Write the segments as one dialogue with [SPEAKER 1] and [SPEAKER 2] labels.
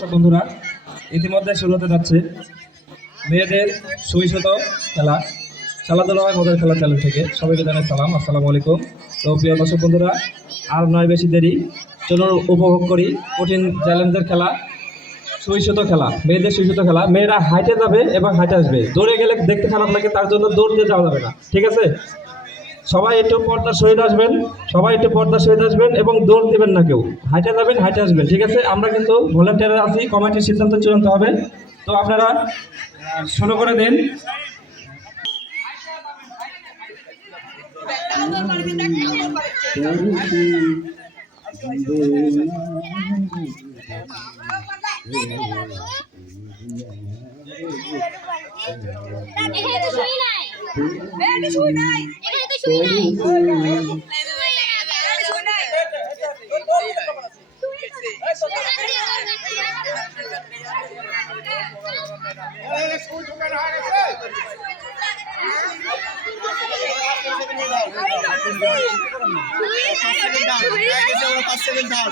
[SPEAKER 1] দর্শক বন্ধুরা, ইতিমধ্যে শুরু হতে যাচ্ছে মেয়েদের সুইশত খেলা। খেলাধুলা হয় মদের খেলা চ্যানেল থেকে। সবাইকে জানাই সালাম, আসসালামু আলাইকুম। তো প্রিয় দর্শক বন্ধুরা, আর নয় বেশি দেরি। চলুন উপভোগ করি কঠিন চ্যালেঞ্জের খেলা। সুইশত খেলা, মেয়েদের সুইশত খেলা। মেয়েরা হাইটে যাবে এবং হাইটে আসবে। দৌড়ে গেলে দেখতে খারাপ লাগে, তার জন্য দৌড় দিয়ে যাওয়া যাবে না। ঠিক আছে? সবাই একটু পর্দার সহিত আসবেন, সবাই একটু পর্দার সহিত আসবেন এবং দৌড় দেবেন না কেউ। হাইটে যাবেন হাইটে আসবেন, ঠিক আছে? আমরা কিন্তু ভলেন্টিয়ার আছি, কমিটির সিদ্ধান্ত চূড়ান্ত হবে। তো আপনারা শুরু করে দিন।
[SPEAKER 2] শুই নাই।
[SPEAKER 3] শুই নাই।
[SPEAKER 2] এখানে তো শুই নাই
[SPEAKER 3] এখানে শুই নাই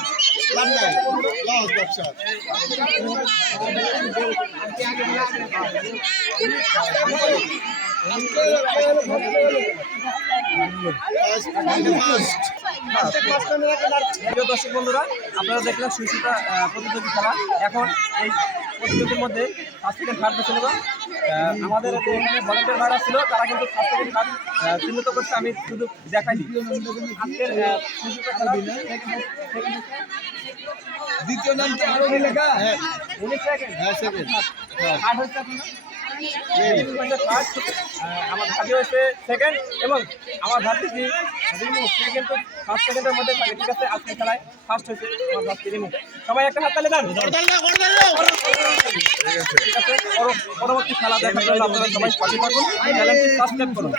[SPEAKER 1] প্রিয় দর্শক বন্ধুরা আপনারা দেখলেন সুইসিতা প্রতিযোগী খেলা। এখন এই প্রতিযোগীর মধ্যে ফার্স্ট সেকেন্ড থার্ড নেব আমাদের ভলেন্টিয়ার ভাড়া ছিল তারা কিন্তু ফার্স্ট সেকেন্ড থার্ড চিহ্নিত করছে আমি শুধু দেখাইনি। আজকের খেলা
[SPEAKER 4] দ্বিতীয় নাম আরও লেখা হ্যাঁ
[SPEAKER 1] সেকেন্ড
[SPEAKER 4] হ্যাঁ সেকেন্ড
[SPEAKER 1] থার্ড হচ্ছে আপনার ফার্স্ট আমার ভাবি হয়েছে সেকেন্ড এবং আমার ভাবতেছি রিমু সে কিন্তু ফার্স্ট সেকেন্ডের মধ্যে থাকে ঠিক আছে, আজকে খেলায় ফার্স্ট হয়েছে, আমার ভাবছি রিমু সবাই একটা হাত তালে দেন। ঠিক আছে পর- পরবর্তী খেলা দেখার জন্য আপনারা সবাই পাঠিয়ে থাকুন চ্যানেলটি সাবস্ক্রাইব করুন।